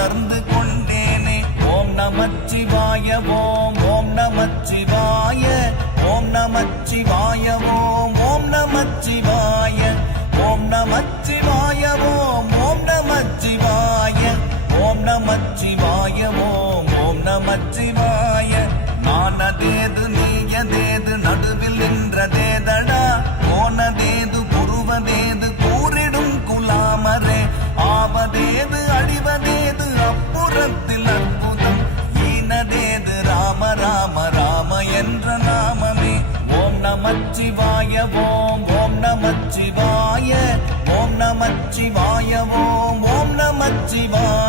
உணர்ந்து கொண்டேனே. ஓம் நமச்சிவாய ஓம் ஓம் நமச்சிவாய ஓம் நமச்சிவாய ஓம் ஓம் நமச்சிவாய ஓம் நமச்சிவாய ஓம் ஓம் நமச்சிவாய ஓம் நமச்சிவாய ஓம் ஓம் நமச்சிவாய. நானதேது நீயதேது நடுவில் நின்றதேதடா, போனதேது புருவதேது கூறிடும் குலாமரே, ஆவதேது அழிவதேது அப்புறத்தில் அற்புதம், ஈனதேது ராம ராம ராம என்ற நாமமே. ஓம் நமச்சிவாய ஓம் ஓம் நமச்சிவாய ஓம் நமச்சிவாய ஓம் ஓம் நமச்சிவாய.